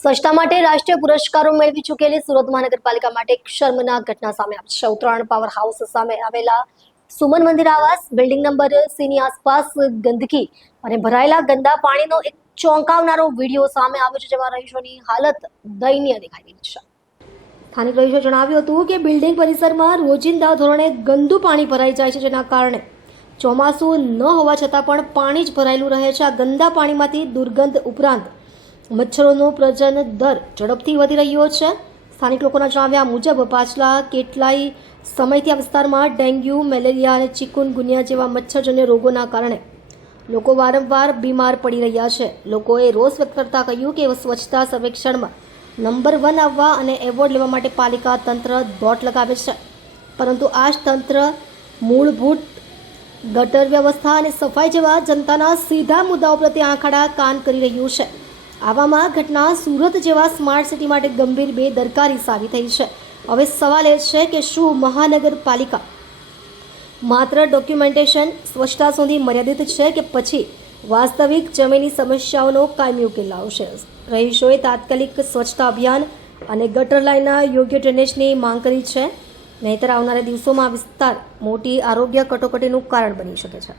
સ્વચ્છતા માટે રાષ્ટ્રીય પુરસ્કારો મેળવી ચૂકેલી સુરત મહાનગરપાલિકા માટે એક શર્મનાક ઘટના સામે આવી છે. ઉત્તરાયણ પાવર હાઉસ સામે આવેલા સુમન મંદિર આવાસ બિલ્ડિંગ નંબર C ની આસપાસ ગંદકી અને ભરાયેલા ગંદા પાણીનો એક ચોંકાવનારો વિડીયો સામે આવ્યો છે, જેમાં રહીશોની હાલત દયનીય દેખાઈ રહી છે. સ્થાનિક રહીશો જણાવ્યું હતું કે બિલ્ડિંગ પરિસરમાં રોજિંદા ધોરણે ગંદુ પાણી ભરાઈ જાય છે, જેના કારણે ચોમાસું ન હોવા છતાં પણ પાણી જ ભરાયેલું રહે છે. આ ગંદા પાણીમાંથી દુર્ગંધ ઉપરાંત મચ્છરોનો પ્રજનન દર ઝડપથી વધી રહ્યો છે. સ્થાનિક લોકોના જણાવ્યા મુજબ પાછલા કેટલાય સમયથી આ વિસ્તારમાં ડેન્ગ્યુ, મેલેરિયા અને ચિકુનગુનિયા જેવા મચ્છરજન્ય રોગોના કારણે લોકો વારંવાર બીમાર પડી રહ્યા છે. લોકોએ રોષ વ્યક્ત કરતા કહ્યું કે સ્વચ્છતા સર્વેક્ષણમાં નંબર 1 આવવા અને એવોર્ડ લેવા માટે પાલિકા તંત્ર દોટ લગાવે છે, પરંતુ આ જ તંત્ર મૂળભૂત ગટર વ્યવસ્થા અને સફાઈ જેવા જનતાના સીધા મુદ્દાઓ પ્રત્યે આંખાડા કાન કરી રહ્યું છે. આવામાં ઘટના સુરત જેવા સ્માર્ટ સિટી માટે ગંભીર બેદરકારી સાબિત થઈ છે. હવે સવાલ એ છે કે શું મહાનગરપાલિકા માત્ર ડોક્યુમેન્ટેશન સ્વચ્છતા સુધી મર્યાદિત છે કે પછી વાસ્તવિક જમીની સમસ્યાઓનો કાયમી ઉકેલ લાવશે? રહીશોએ તાત્કાલિક સ્વચ્છતા અભિયાન અને ગટર લાઇનના યોગ્ય ડ્રેનેજની માંગ કરી છે, નહીંતર આવનારા દિવસોમાં આ વિસ્તાર મોટી આરોગ્ય કટોકટીનું કારણ બની શકે છે.